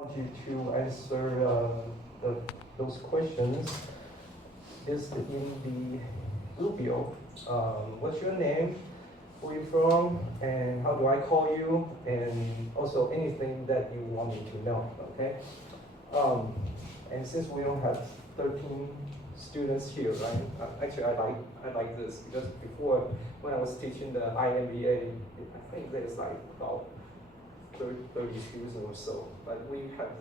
want you to answer those questions is in the Rubio. What's your name? Where you from? And how do I call you? And also anything that you want me to know. Okay. And since we don't have 13 students here, right? Actually, I like this because before when I was teaching the IMBA, I think there's like about 30 students or so, but we have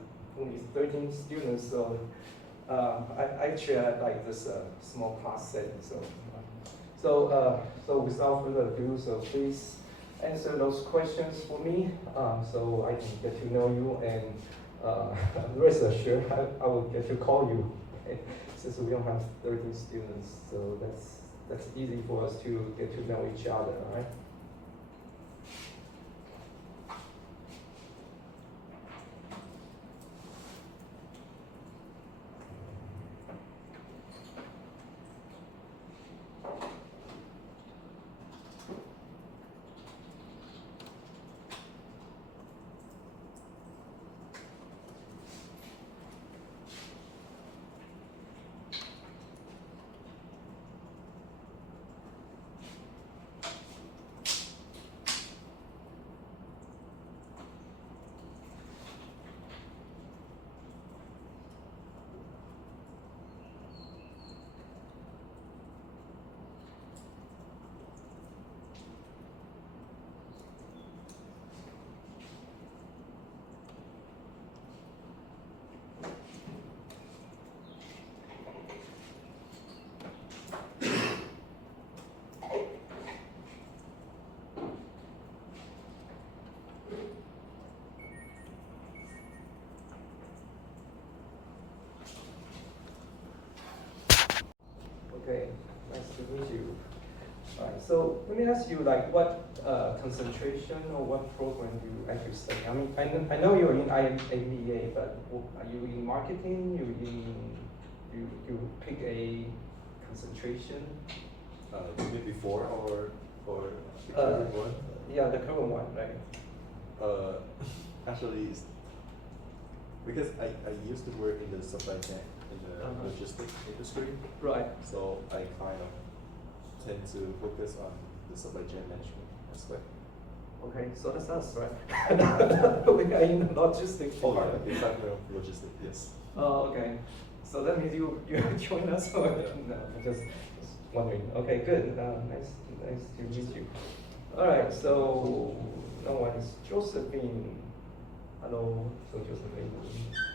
only 13 students, so I like this small class setting. So without further ado, so please answer those questions for me, so I can get to know you, and rest assured I will get to call you, okay? Since we don't have 13 students, so that's easy for us to get to know each other, all right? Okay, nice to meet you. All right, so let me ask you, like, what concentration or what program do you actually study? I mean, I know you're in IMBA, but are you in marketing? You pick a concentration? You mean before or the Uh, current one? Yeah, the current one, right? Actually, it's because I used to work in the supply chain, in the logistics industry. Right. So I kind of tend to focus on the supply chain management aspect. Okay, so that's us, right? We are in the logistics Oh, yeah, department. Department of Logistics, yes. Oh, okay. So that means you join us or no? I'm just wondering. Okay, good. Nice to meet you. All right. So no one is Josephine. Hello, so Josephine.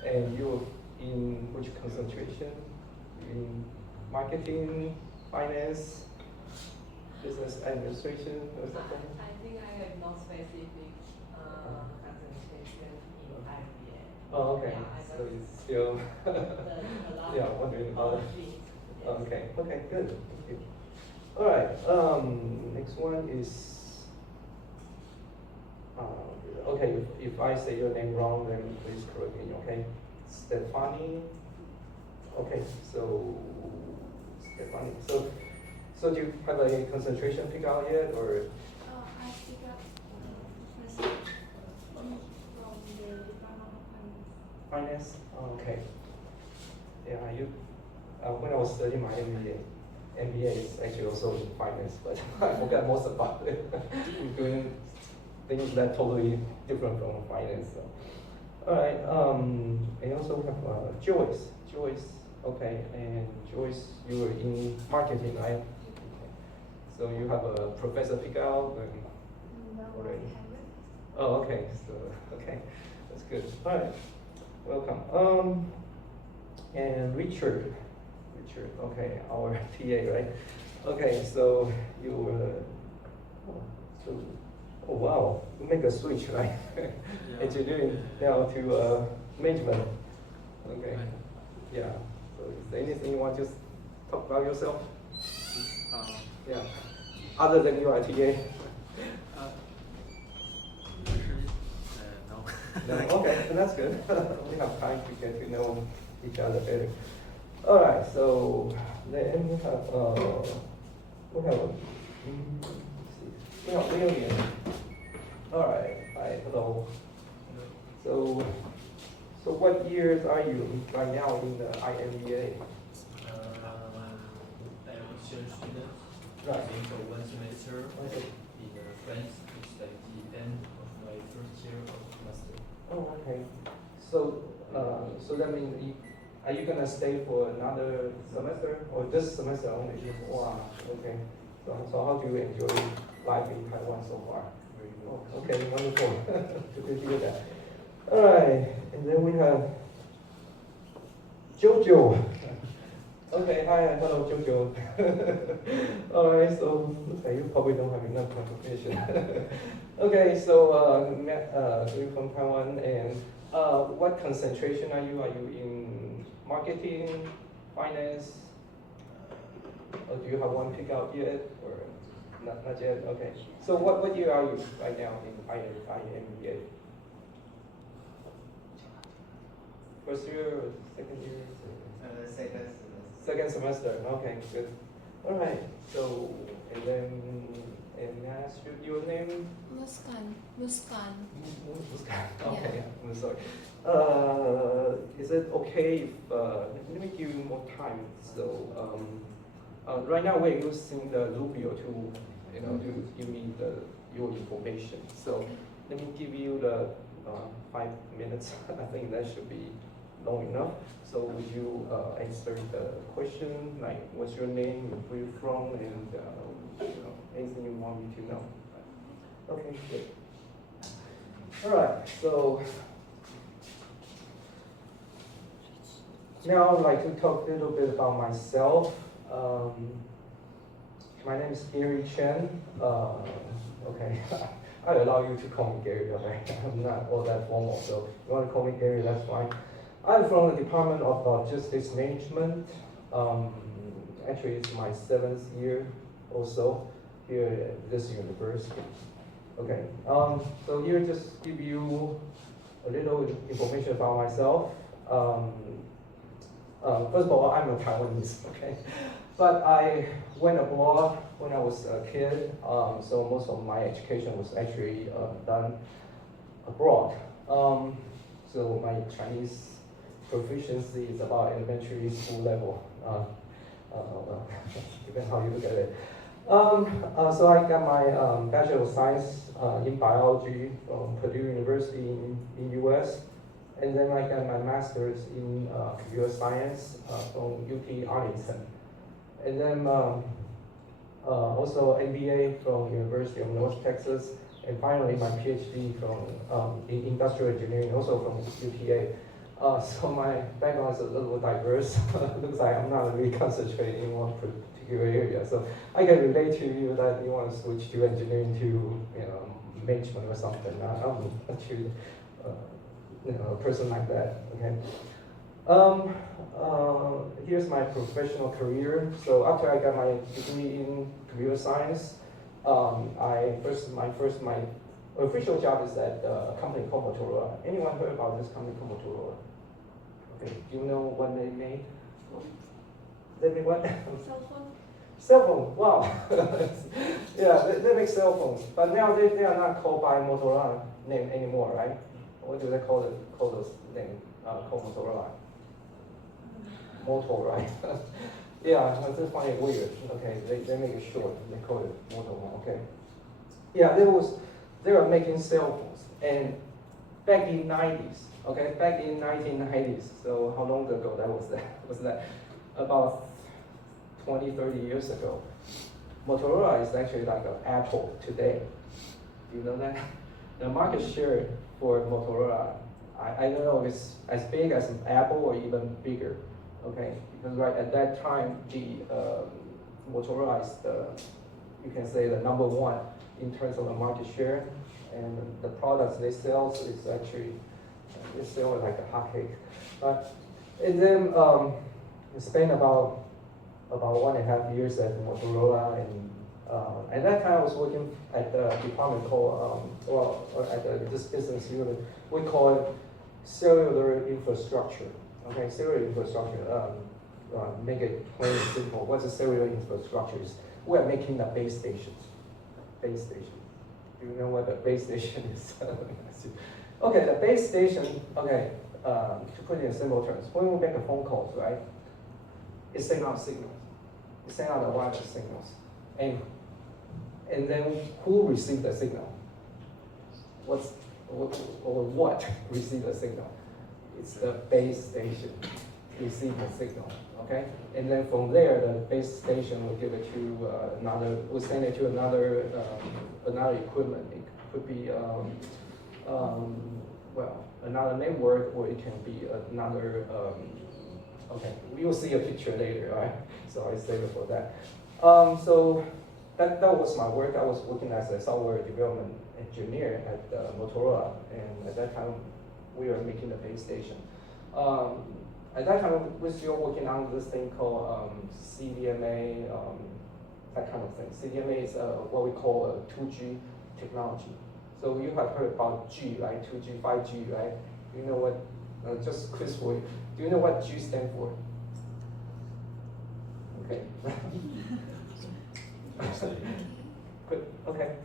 And you're in which concentration? In marketing, finance, business administration, or something? I think I have no specific concentration in IBA. Oh, okay. Yeah, So it's still yeah, wondering about it. Yes. Okay, good. Thank you. All right. Next one is. Okay, if I say your name wrong, then please correct me. Okay, Stefani. Okay, so Stefani. So do you have a concentration pick out yet, or? I pick up message from the Department of Finance. Finance. Okay. Yeah, you. When I was studying my MBA is actually also in finance, but I forgot most about it. I'm doing things that totally different from finance. So. All right. I also have Joyce. Joyce. Okay, and Joyce, you were in marketing, right? Okay. So you have a professor pick out No, already. I haven't. Oh, okay. So okay, that's good. All right, welcome. And Richard. Okay, our TA, right? Okay, so you were. Oh wow, you make a switch, right? Engineering now to management. Okay. Right. Yeah. So is there anything you want to just talk about yourself? Yeah. Other than you are TA. No. No? Okay, then that's good. We have time to get to know each other better. All right, so then we have William. All right, hi, hello. So So what years are you right now in the IMBA? I'm exchange student. Right. Staying for one semester Okay. in France. It's like the end of my first year of master. Oh, okay. So that means are you gonna stay for another semester or this semester only? Wow. Okay. So how do you enjoy life in Taiwan so far? Very Oh, good. okay, wonderful. Good to hear that. All right, and then we have Jojo. Okay, hi, hello, Jojo. All right, so okay, you probably don't have enough conversation. Okay, so you're from Taiwan, and what concentration are you? Are you in marketing, finance? Or do you have one pick out yet, or not yet? Okay. So what year are you right now in IMBA? First year or second year? Second semester. Second semester. Okay, good. All right. So and then may I ask you your name? Muskan. Okay, I'm sorry. Is it okay if let me give you more time? So right now we're using the Rubio to to give me your information. So let me give you the 5 minutes. I think that should be long enough. So would you answer the question like what's your name, where you're from, and anything you want me to know? Okay, good. All right, so now I'd like to talk a little bit about myself. My name is Gary Chen. Okay, I allow you to call me Gary, okay? I'm not all that formal, so if you want to call me Gary, that's fine. I'm from the Department of Logistics Management. Actually, it's my 7th year or so here at this university. Okay, so here just give you a little information about myself. First of all, I'm a Taiwanese, okay? But I went abroad when I was a kid, so most of my education was actually done abroad. So my Chinese proficiency is about elementary school level, depends how you look at it. So I got my Bachelor of Science in Biology from Purdue University in US. And then I got my Master's in Computer Science from UT Arlington. And then also MBA from University of North Texas. And finally my PhD from in Industrial Engineering, also from UTA. So my background is a little diverse. Looks like I'm not really concentrating in one particular area. So I can relate to you that you want to switch to engineering to management or something. I'm actually a person like that. Okay. Here's my professional career. So after I got my degree in computer science, my official job is at a company called Motorola. Anyone heard about this company called Motorola? Okay. Do you know what they made? They made what? Cell phone. Cell phone. Wow. Yeah, they make cell phones, but now they are not called by Motorola name anymore, right? What do they call those names? Called Motorola. Moto, right? Yeah, I just find it weird. Okay, they make it short. They call it Motorola. Okay. Yeah, they were making cell phones, and back in 90s. Okay, back in 1990s. So how long ago that was? Was that about 20, 30 years ago? Motorola is actually like an Apple today. Do you know that? The market share for Motorola, I don't know if it's as big as Apple or even bigger. Okay, because right at that time, the Motorola is you can say the number one in terms of the market share, and the products they sell is actually they sell it like a hotcake. And then we spent about 1.5 years at Motorola, and at that time I was working at the department called this business unit. We call it cellular infrastructure. Okay, cellular infrastructure. Make it plain and simple. What's a cellular infrastructure? Is we're making the base stations. Base station. Do you know what the base station is? Okay, the base station. Okay, to put it in simple terms, when we make a phone call, right, it sends out signals. It sends out the wireless signals. And then who received the signal? What received the signal? It's the base station receive the signal, okay? And then from there, the base station will give it to will send it to another equipment. It could be, another network, or it can be another, okay, we will see a picture later, right? So I save it for that. So that was my work. I was working as a software development engineer at Motorola, and at that time, we were making the base station. At that time, we're still working on this thing called CDMA, that kind of thing. CDMA is what we call a 2G technology. So you have heard about G, right? 2G, 5G, right? You know what, just quiz for you. Do you know what G stands for? Okay. Good, okay.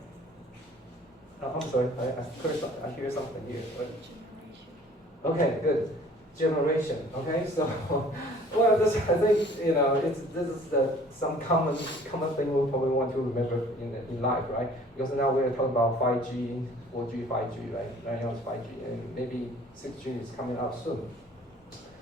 I'm sorry, I hear something here. Okay, good. Generation. Okay, so well, this, I think this is some common thing we probably want to remember in life, right? Because now we're talking about 5G, 4G, 5G, right? Right now it's 5G, and maybe 6G is coming out soon.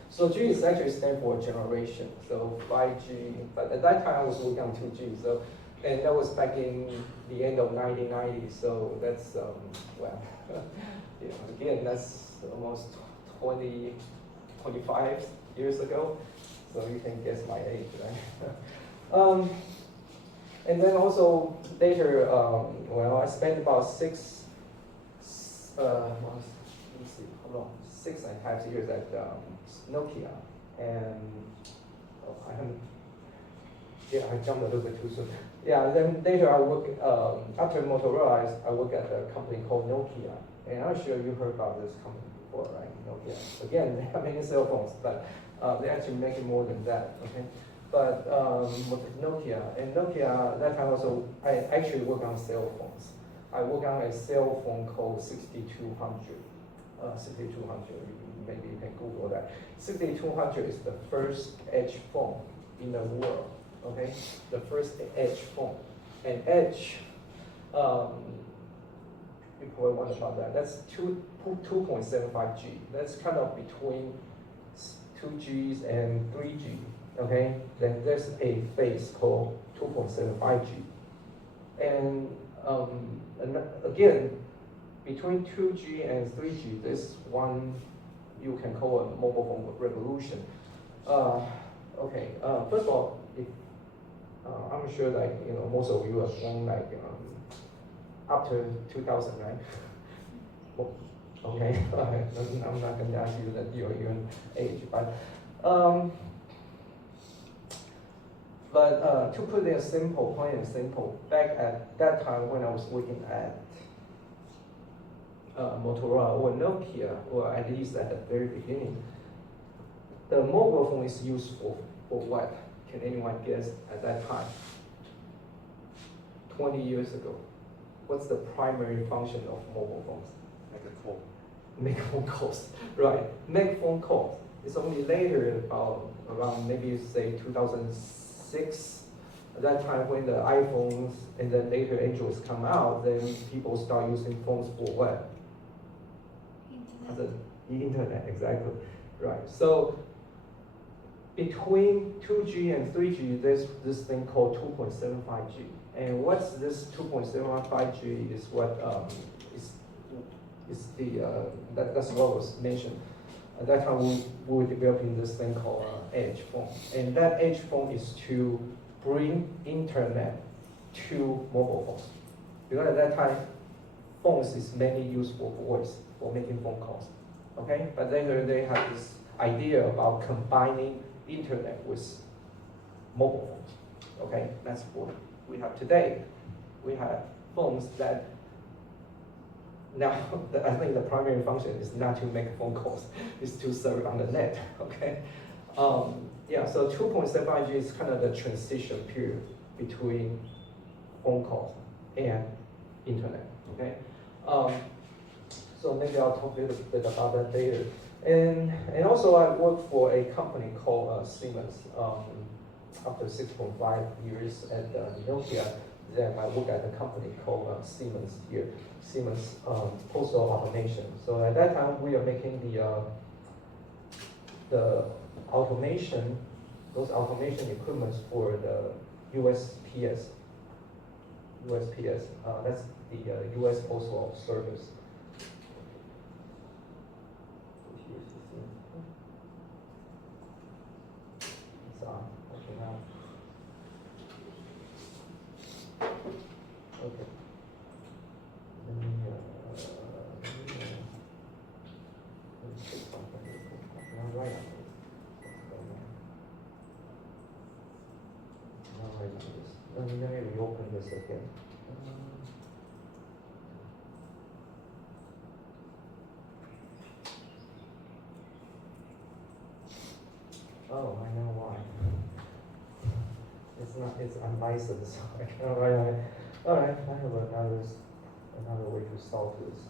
So G is actually stand for generation. So 5G, but at that time I was working on 2G. So, and that was back in the end of 1990. So that's again, that's almost 25 years ago, so you can guess my age, right? And then also later, I spent about 6.5 years at Nokia, and I jumped a little bit too soon. Yeah, then later I work after Motorola, I work at a company called Nokia, and I'm sure you heard about this company before, right? Nokia. Again, they have many cell phones, but they actually make it more than that. Okay, but with Nokia, and Nokia that time also, I actually work on cell phones. I work on a cell phone called 6200. 6200. Maybe you can Google that. 6200 is the first edge phone in the world. Okay, the first edge phone, and edge. You probably wonder about that. That's 2.75G. That's kind of between 2Gs and 3G. Okay, then there's a phase called 2.75G, and again, between 2G and 3G, there's one you can call a mobile phone revolution. Okay, first of all, I'm sure most of you are born after 2000, right? Okay, I'm not going to ask you that your age, but to put it simple, plain and simple, back at that time when I was working at Motorola or Nokia, or at least at the very beginning, the mobile phone is used for what? Can anyone guess at that time? 20 years ago. What's the primary function of mobile phones? Make a call. Make phone calls, right? Make phone calls. It's only later, around maybe say 2006, at that time when the iPhones and then later Androids come out, then people start using phones for what? The internet, exactly, right? So between 2G and 3G, there's this thing called 2.75G. And what's this 2.75G is what that's what was mentioned. At that time, we were developing this thing called edge phone. And that edge phone is to bring internet to mobile phones. Because at that time, phones is mainly used for voice, for making phone calls. Okay? But later they have this idea about combining internet with mobile phones. Okay? That's what we have today. We have phones that now, I think the primary function is not to make phone calls, it's to serve on the net, okay? Yeah, so 2.75G is kind of the transition period between phone calls and internet, okay? So maybe I'll talk a little bit about that later. And also I worked for a company called Siemens. After 6.5 years at Nokia, then I worked at a company called Siemens here, Siemens Postal Automation. So at that time we are making the automation, those automation equipments for the USPS. USPS, that's the US Postal Service. It's on. Okay, now. Okay. Let me check something real quick. Now, right on this. Now, right on this. Let me reopen this again. Oh, I know why. It's not, it's unlicensed. All right, I have another way to solve this.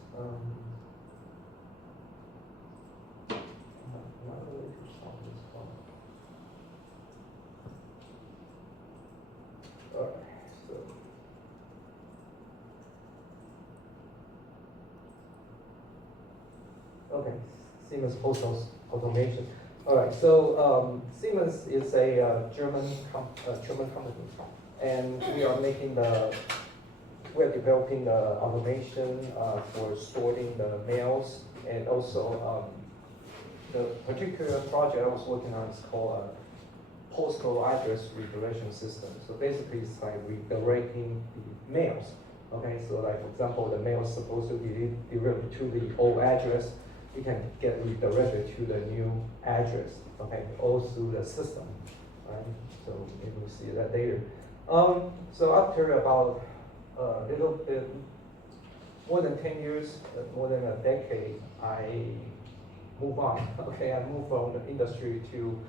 Another way to solve this problem. All right, so. Okay, Siemens Postal Automation. All right, so Siemens is a German company, and we are developing the automation for sorting the mails, and also the particular project I was working on is called postal address redirection system. So basically, it's like redirecting the mails. Okay, so like for example, the mail is supposed to be delivered to the old address. You can get redirected to the new address, okay, all through the system, right? So maybe we'll see that later. So after about a little bit, more than 10 years, more than a decade, I move on, okay? I moved from the industry to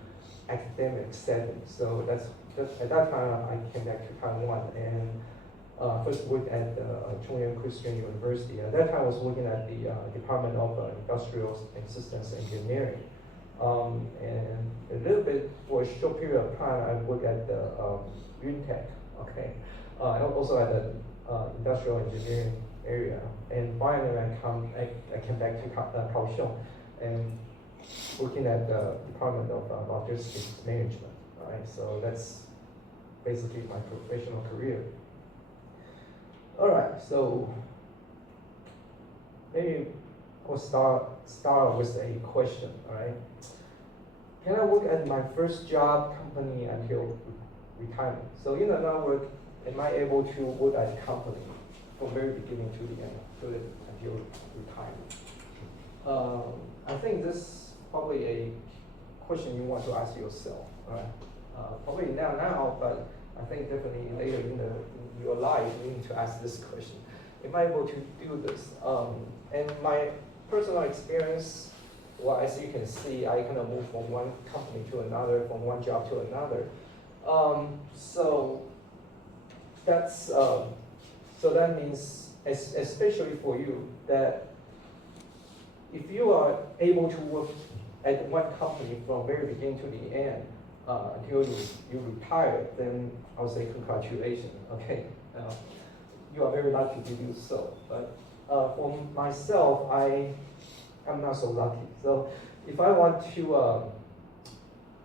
academic setting. So that's just, at that time, I came back to Taiwan and first worked at Chongyang Christian University. At that time, I was working at the Department of Industrial and Systems Engineering. And a little bit, for a short period of time, I worked at the Yuntech, okay? Also at the industrial engineering area. And finally, I came back to Kaohsiung and working at the Department of Logistics Management, all right? So that's basically my professional career. All right, so maybe we'll start with a question, all right? Can I work at my first job company until retirement? So in other words, am I able to work at a company from very beginning to the end, until retirement? I think this is probably a question you want to ask yourself, all right? Probably now, but I think definitely later in your life, you need to ask this question. Am I able to do this? And my personal experience, well, as you can see, I kind of moved from one company to another, from one job to another. So that means, especially for you, that if you are able to work at one company from very beginning to the end, until you retire, then I would say congratulations, okay? You are very lucky to do so. But for myself, I am not so lucky. So if I want to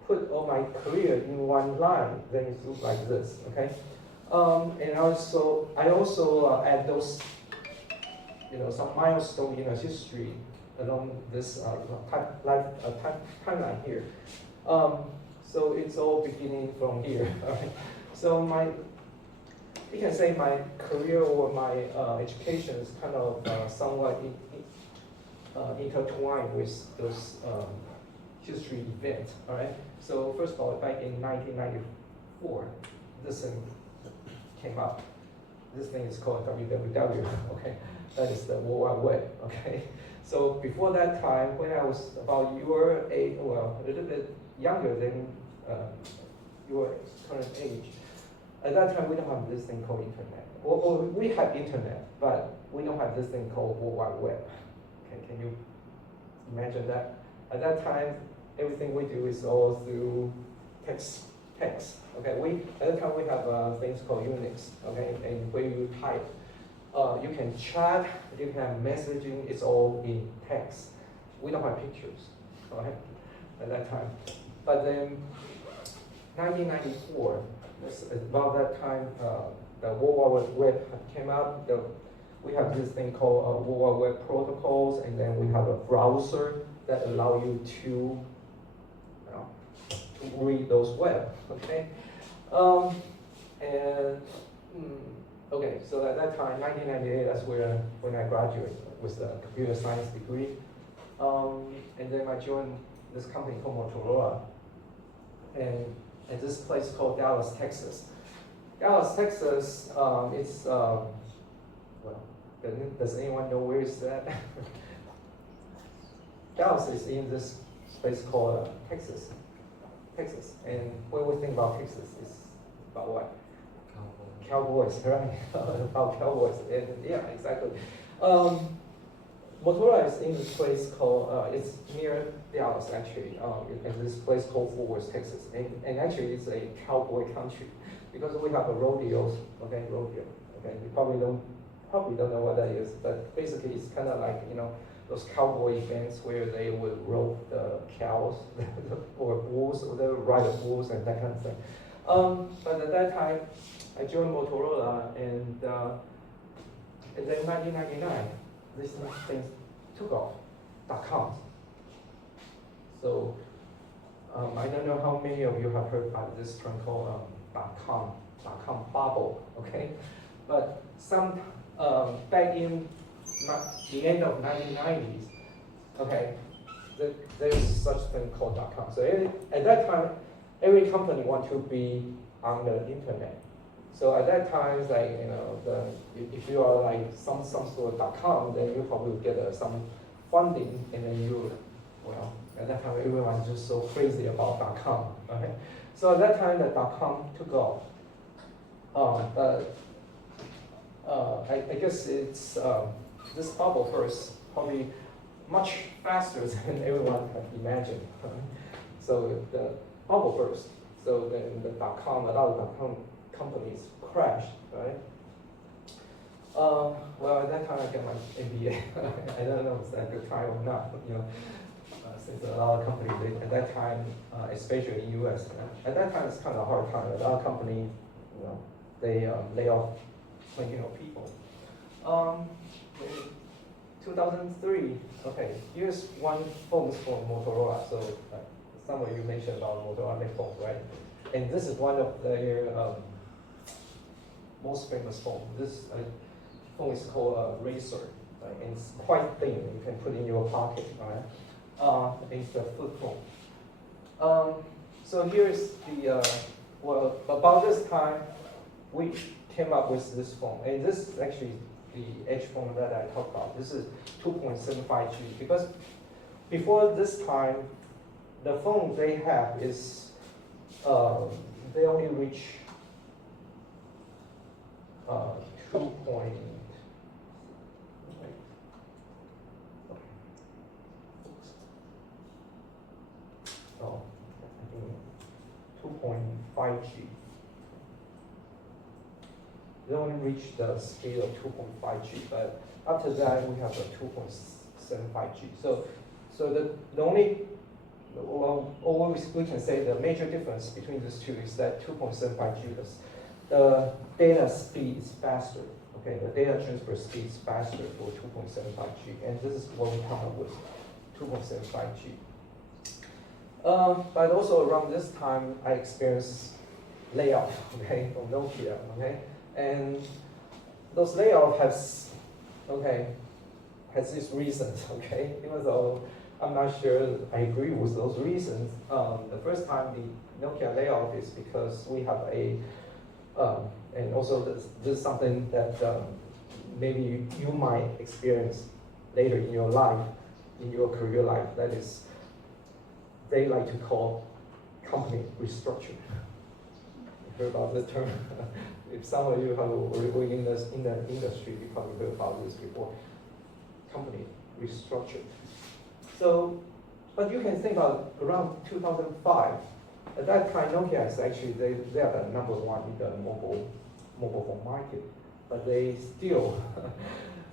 put all my career in one line, then it looks like this, okay? And I also add those, some milestone in a history along this timeline here. So it's all beginning from here. Right? So you can say my career or my education is kind of somewhat intertwined with those history events. All right. So first of all, back in 1994, this thing came up. This thing is called WWW. Okay, that is the World Wide Web. Okay. So before that time, when I was about your age, well, a little bit younger than your current age, at that time we don't have this thing called internet. Or we have internet, but we don't have this thing called World Wide Web. Okay, can you imagine that? At that time, everything we do is all through text. Okay, at that time we have things called Unix. Okay, and where you type, you can chat, you can have messaging. It's all in text. We don't have pictures. Right? At that time, but then 1994, about that time, the World Wide Web came out. We have this thing called World Wide Web protocols, and then we have a browser that allow you to read those web. Okay, okay. So at that time, 1998, that's when I graduated with a computer science degree, and then I joined this company called Motorola, and this place called Dallas, Texas. Dallas, Texas, it's, well, does anyone know where is that? Dallas is in this place called Texas. And when we think about Texas, it's about what? Cowboys, right? About cowboys, and yeah, exactly. Motorola is in this place called, it's near Dallas actually, in this place called Fort Worth, Texas. And actually it's a cowboy country because we have a rodeo, okay, okay. You probably don't know what that is, but basically it's kind of like, those cowboy events where they would rope the cows or bulls, or they would ride the bulls and that kind of thing. But at that time, I joined Motorola, and then 1999, this thing took off, .com. So I don't know how many of you have heard about this term called .com bubble, okay? But back in the end of 1990s, okay, there's such thing called .com. So at that time, every company want to be on the internet. So at that time, it's like, if you are like some sort of .com, then you probably will get some funding, and then at that time everyone is just so crazy about .com. Okay, so at that time the .com took off. I guess it's this bubble burst probably much faster than everyone had imagined. So the bubble burst. So then the a lot of .com companies crashed, right? Well, at that time I got my MBA. I don't know if it's a good time or not, since a lot of companies at that time, especially in US, at that time it's kind of a hard time. A lot of companies, they lay off plenty of people. In 2003, okay, here's one phone from Motorola. So some of you mentioned about Motorola phone, right? And this is one of their most famous phone. This phone is called Razr, right? And it's quite thin. You can put in your pocket, right? It's a flip phone. So here's the about this time we came up with this phone, and this is actually the edge phone that I talked about. This is 2.75G, because before this time, the phone they have is they only reach 2.5G. They only reach the speed of 2.5G, but after that we have a 2.75G. So the only, or we can say the major difference between these two is that 2.75G, the data speed is faster. Okay, the data transfer speed is faster for 2.75G, and this is what we come up with, 2.75G. But also around this time, I experienced layoff, okay, from Nokia, okay, and those layoff has these reasons, okay, even though I'm not sure I agree with those reasons. The first time the Nokia layoff is because we have and also this is something that maybe you might experience later in your life, in your career life, that is, they like to call company restructure. You heard about this term? If some of you have worked in the industry, you probably heard about this before. Company restructure. So But you can think about around 2005. At that time, Nokia is actually they are the number one in the mobile phone market, but they still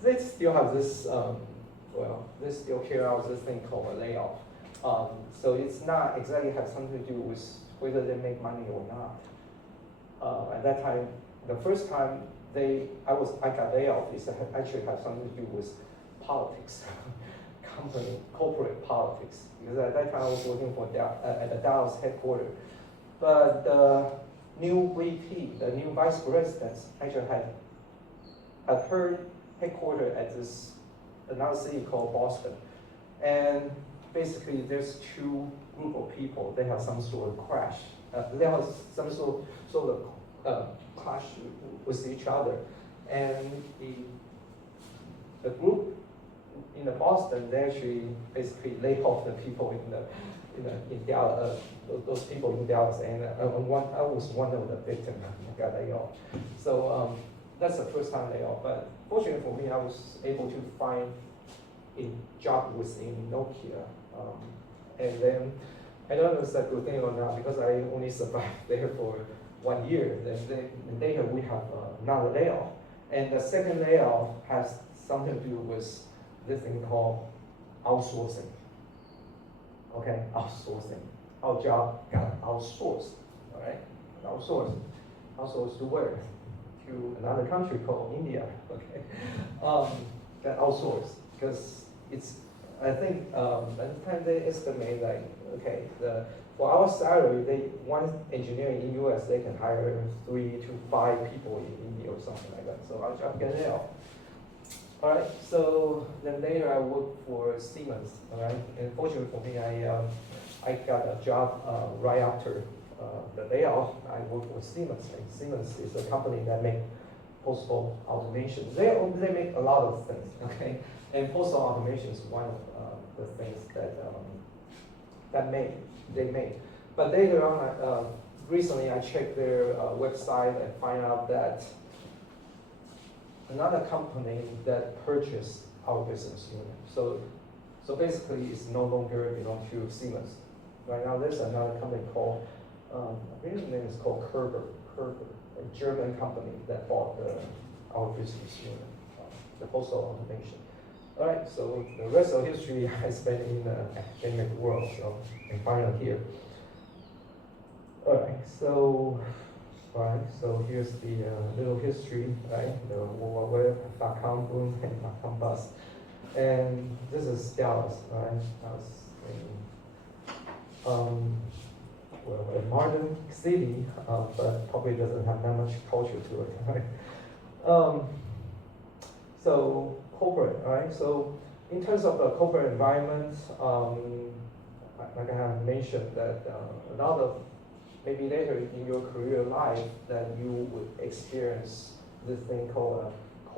they still have this they still carry out this thing called a layoff. So it's not exactly have something to do with whether they make money or not. At that time, the first time I got laid off is actually have something to do with politics, corporate politics. Because at that time I was working for at the Dallas headquarters, but the new VP, the new vice president, actually had her headquarters at this another city called Boston, and basically there's two group of people. They have some sort of crash. They have some sort of clash with each other, and the group in the Boston, they actually basically laid off the people in Dallas, those people in Dallas, and I was one of the victims. I got laid off. So that's the first time layoff. But fortunately for me, I was able to find a job within Nokia, and then I don't know if it's a good thing or not because I only survived there for 1 year. Then later we have another layoff, and the second layoff has something to do with this thing called outsourcing. Okay, outsourcing. Our job got outsourced, all right? Outsourced to where? To another country called India. Okay, that outsourced because it's. I think at the time they estimate like for our salary, one engineer in the US they can hire 3 to 5 people in India or something like that. So our job got laid off. All right, so then later I worked for Siemens, all right, and fortunately for me, I got a job right after the layoff. I worked for Siemens, and Siemens is a company that make postal automation. They make a lot of things, okay, and postal automation is one of the things that they make. But later on, recently I checked their website and find out that another company that purchased our business unit. So basically, it's no longer belong to Siemens. Right now, there's another company called, I think the name is called Kerber, a German company that bought our business unit, the postal automation. All right, so the rest of history I spent in the academic world, so I'm finally here. All right, so here's the little history, right? The World Wide Web.com boom and .com bust. And this is Dallas, right? Dallas a modern city, but probably doesn't have that much culture to it, right? So corporate, right? So in terms of the corporate environment, like I have mentioned that a lot of maybe later in your career life that you would experience this thing called